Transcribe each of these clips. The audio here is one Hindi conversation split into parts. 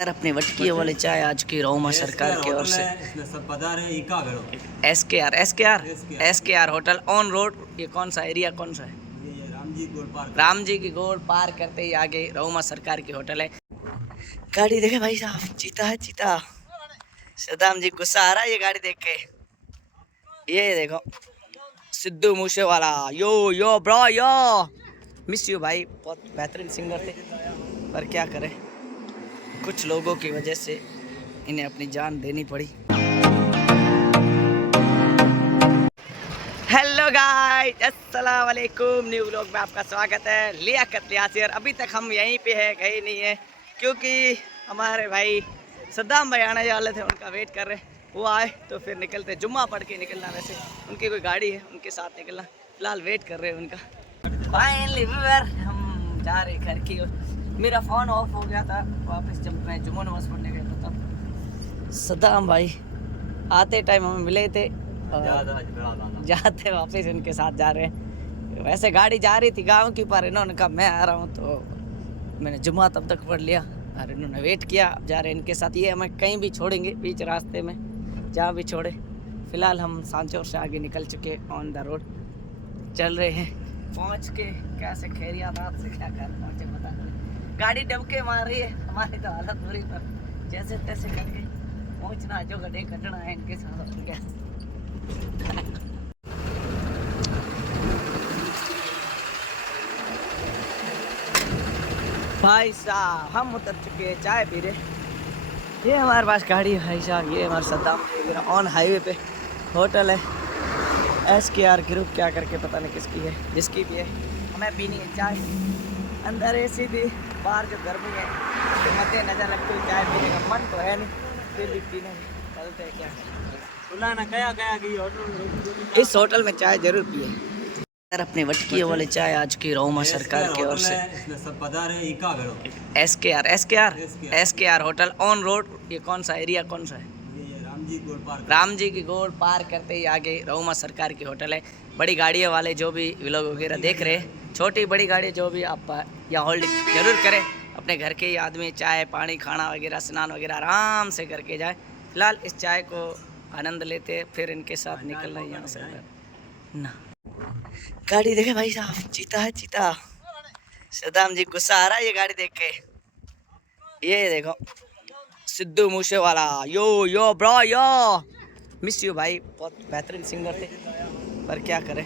यार अपने वटकी वाले चाय आज की रोमा सरकार की ओर से एस के आर होटल ऑन रोड। ये कौन सा एरिया कौन सा है? राम जी की गोड़ पार करते ही आगे रोमा सरकार की होटल है। गाड़ी देखे भाई साहब, चीता है चीता। सदाम जी गुस्सा आ रहा है ये गाड़ी देख के। ये देखो Sidhu Moose Wala. Yo yo bro yo, miss you भाई, बहुत बेहतरीन सिंगर थे पर क्या करें, कुछ लोगों की वजह से इन्हें अपनी जान देनी पड़ी। हेलो गाइस, अस्सलाम वालेकुम। न्यू व्लॉग में आपका स्वागत है। लियाकत यासिर, अभी तक हम यहीं पे है, कहीं नहीं है, क्योंकि हमारे भाई सद्दाम भाई आने वाले थे, उनका वेट कर रहे। वो आए तो फिर निकलते, जुम्मा पढ़ के निकलना। वैसे उनकी कोई गाड़ी है, उनके साथ निकलना। फिलहाल वेट कर रहे हैं उनका। फाइनली हम जा रहे घर की ओर। मेरा फ़ोन ऑफ हो गया था वापस, जब मैं जुम्मा नमाज़ पढ़ने गया था तब। सद्दाम भाई आते टाइम हमें मिले थे, जाते वापस इनके साथ जा रहे हैं। वैसे गाड़ी जा रही थी गांव की, पर इन्होंने कहा मैं आ रहा हूँ, तो मैंने जुम्मा तब तक पढ़ लिया और इन्होंने वेट किया। अब जा रहे हैं इनके साथ। ये हमें कहीं भी छोड़ेंगे बीच रास्ते में, जहाँ भी छोड़े। फ़िलहाल हम सांचौर से आगे निकल चुके, ऑन द रोड चल रहे हैं। पहुँच के कैसे खैरियात से क्या कर पहुँचे पता नहीं। गाड़ी डबके मार रही है, हमारी तो हालत बुरी, पर जैसे तैसे करके पहुँचना जो गड्ढे कटना है इनके साथ। क्या भाई साहब, हम उतर चुके हैं, चाय पी रहे। ये हमारे पास गाड़ी है भाई साहब, ये हमारे सद्दाम ऑन हाईवे पे होटल है। SKR ग्रुप क्या करके पता नहीं किसकी है, जिसकी भी है। हमें पीनी है चाय, अंदर एसी थी, बाहर जो गर्मी है तो मद्देनजर रखते हुए चाय पीने का मन तो है नहीं, फिर भी पीने चलते हैं। क्या इस होटल में चाय जरूर पिए यार। अपने वटकी वाले चाय आज की रोमा सरकार की ओर से SKR होटल ऑन रोड। ये कौन सा एरिया कौन सा है? राम जी की गोड़ पार करते ही आगे रोमा सरकार की होटल है। बड़ी गाड़ियों वाले जो भी व्लॉग वगैरह देख रहे हैं, छोटी बड़ी गाड़ी जो भी, आप यहाँ होल्ड जरूर करें। अपने घर के ही आदमी चाय पानी खाना वगैरह स्नान वगैरह आराम से करके जाए। फिलहाल इस चाय को आनंद लेते, फिर इनके साथ निकलना है यहाँ से ना। गाड़ी देखे भाई साहब, चीता है चीता। सदाम जी गुस्सा आ रहा है ये गाड़ी देख के। ये देखो Sidhu Moose Wala. Yo yo bro yo, miss you भाई, बहुत बेहतरीन सिंगर थे पर क्या करें,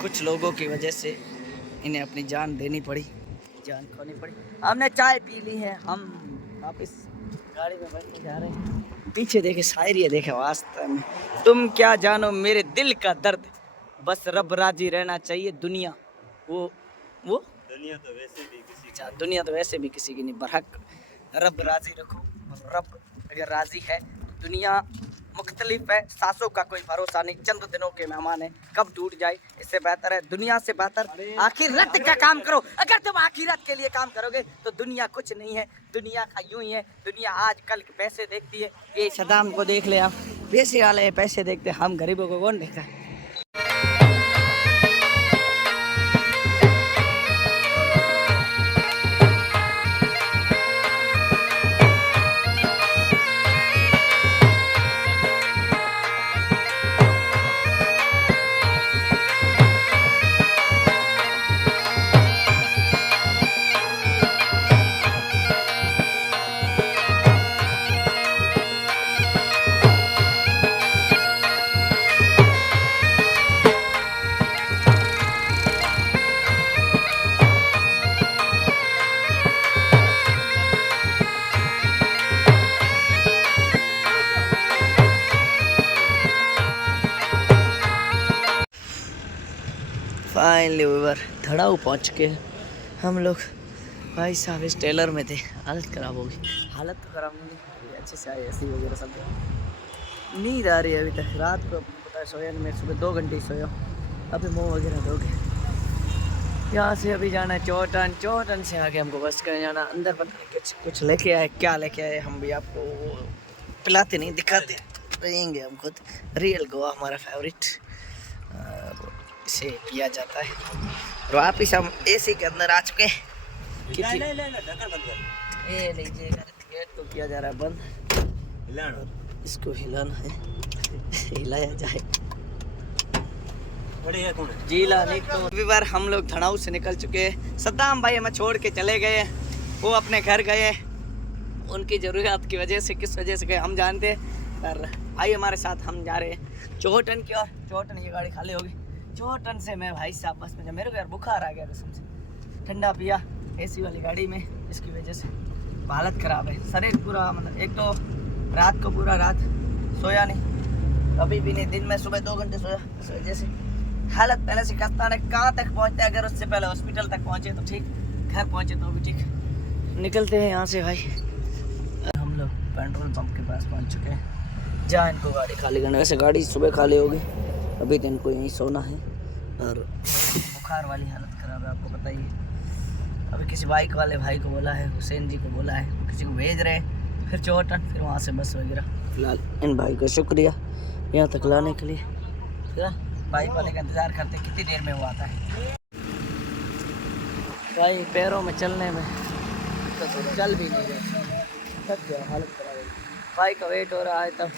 कुछ लोगों की वजह से इन्हें अपनी जान देनी पड़ी, जान खोनी पड़ी। हमने चाय पी ली है, हम वापस गाड़ी में बैठ के जा रहे हैं। पीछे देखे शायरी है, देखे वास्तव में तुम क्या जानो मेरे दिल का दर्द, बस रब राजी रहना चाहिए। दुनिया वो दुनिया तो वैसे भी किसी की नहीं, बरहक रब राजी रखो। रब अगर राजी है, दुनिया मुख्तलिफ है, सांसों का कोई भरोसा नहीं, चंद दिनों के मेहमान है, कब टूट जाए। इससे बेहतर है, दुनिया से बेहतर आखिरत का काम करो। अगर तुम आखिरत के लिए काम करोगे तो दुनिया कुछ नहीं है। दुनिया का यूं ही है, दुनिया आज कल के पैसे देखती है। ये सदाम को देख ले आप, पैसे वाले पैसे देखते, हम गरीबों को कौन देखता है। फाइनली ऊबर धड़ाऊ पहुँच के हम लोग। भाई साहब इस टेलर में थे, हालत ख़राब हो गई। हालत तो ख़राब नहीं, अच्छे से आई, ऐसी वगैरह सब। नींद आ रही है अभी तक, रात को पता है सोया नहीं, मैं सुबह 2 घंटे सोया। अभी मुँह वगैरह धोगे, यहाँ से अभी जाना है चौटन। चौटन से आगे हमको बस कर जाना। अंदर पता नहीं कुछ लेके आए, क्या लेके आए हम भी आपको पिलाते नहीं, दिखाते रहेंगे हम खुद। रियल गोवा हमारा फेवरेट, इसे पिया जाता है। और वापिस हम एसी के अंदर आ चुके हैं। ये लीजिएगा गेट को किया जा रहा है बंद, हिलाना, इसको हिलाना है, हिलाया जाए। जीला नहीं तो अभी बार हम लोग धड़ाऊ से निकल चुके हैं। सद्दाम भाई हमें छोड़ के चले गए, वो अपने घर गए, उनकी ज़रूरत की वजह से, किस वजह से गए हम जानते हैं। पर भाई हमारे साथ हम जा रहे हैं चौहटन की ओर। चौहटन ये गाड़ी खाली होगी। चौहटन से मैं भाई साहब बस में, मेरे को यार बुखार आ गया कसम से, ठंडा पिया एसी वाली गाड़ी में, इसकी वजह से हालत ख़राब है। शरीर पूरा मतलब, एक तो रात को पूरा रात सोया नहीं, कभी भी नहीं, दिन में सुबह 2 घंटे सोया, इस वजह से हालत पहले से खस्ता है। कहाँ तक पहुँचते हैं, अगर उससे पहले हॉस्पिटल तक पहुँचे तो ठीक, घर पहुँचे तो भी ठीक। निकलते हैं यहाँ से भाई। हम लोग पेट्रोल पंप के पास पहुँच चुके हैं, जहाँ इनको गाड़ी खाली करना। वैसे गाड़ी सुबह खाली होगी, अभी तो इनको यहीं सोना है। और बुखार वाली हालत ख़राब है, आपको पता ही है। अभी किसी बाइक वाले भाई को बोला है, हुसैन जी को बोला है, किसी को भेज रहे हैं, फिर चौहटन, फिर वहाँ से बस वगैरह। फिलहाल इन भाई का शुक्रिया यहाँ तक लाने के लिए। फिलहाल बाइक वाले का इंतज़ार करते कितनी देर में वो आता है। भाई पैरों में चलने में तो चल भी नहीं रहा, थक गया, हालत खराब है। भाई का वेट हो रहा है, तब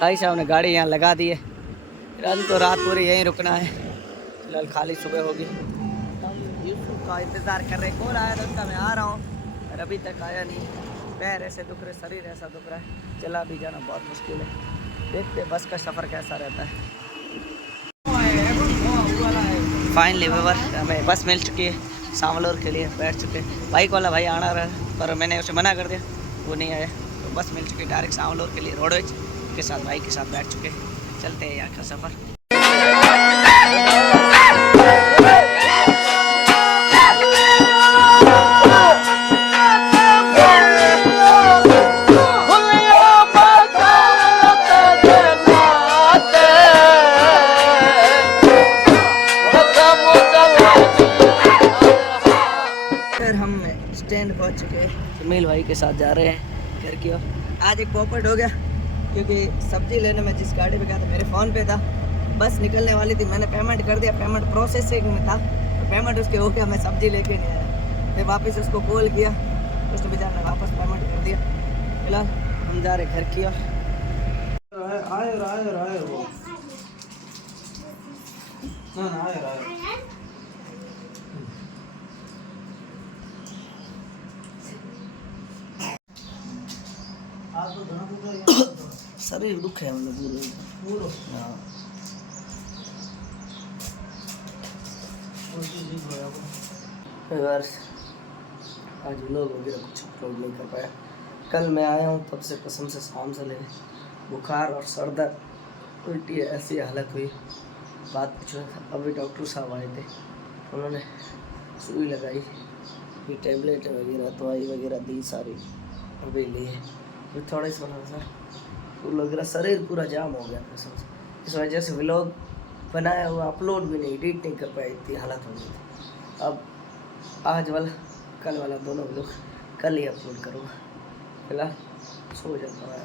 भाई साहब ने गाड़ी यहाँ लगा दी है। फिलहाल तो रात पूरी यहीं रुकना है। फिलहाल खाली सुबह होगी, हम यूसुफ का इंतज़ार कर रहे हैं। कौन आया था उसका, मैं आ रहा हूँ, और अभी तक आया नहीं। पैर ऐसे दुख रहे, शरीर ऐसा दुख रहा है, चला भी जाना बहुत मुश्किल है। देखते बस का सफ़र कैसा रहता है। फाइनली व्यूअर हमें बस मिल चुकी है, सांवलोर के लिए बैठ चुके हैं। बाइक वाला भाई आना रहा, पर मैंने उसे मना कर दिया, वो नहीं आया। तो बस मिल चुकी है डायरेक्ट सांवलोर के लिए, रोडवेज के साथ भाई के साथ बैठ चुके हैं। चलते हैं यहाँ का सफ़र। स्टैंड पहुंच चुके हैं, जमील भाई के साथ जा रहे हैं घर की ओर। आज एक पॉपट हो गया, क्योंकि सब्जी लेने में जिस गाड़ी पे गया था मेरे फ़ोन पे था, बस निकलने वाली थी, मैंने पेमेंट कर दिया, पेमेंट प्रोसेसिंग में था, तो पेमेंट उसके हो गया, मैं सब्जी लेके नहीं आया। फिर वापस उसको कॉल किया, उसने बेचारे ने वापस पेमेंट कर दिया। फिलहाल हम जा रहे घर की ओर। शरीर दुख है मतलब पूरा। हाँ आज लोग वगैरह कुछ अपलोड नहीं कर पाया। कल मैं आया हूँ तब से कसम से शाम से ले बुखार और सर दर्द, उल्टी, ऐसी हालत हुई, बात पूछ रहा था। अभी डॉक्टर साहब आए थे, उन्होंने सुई लगाई, फिर टेबलेट वगैरह दवाई वगैरह दी सारी, अभी लिए। फिर थोड़ा सा बना था, लग रहा शरीर पूरा जाम हो गया कसम से। इस वजह से व्लॉग बनाया हुआ अपलोड भी नहीं, एडिट नहीं कर पाया, इतनी हालत हो गई थी। अब आज वाला कल वाला दोनों व्लॉग कल ही अपलोड करूँगा। फिलहाल सो जाता है।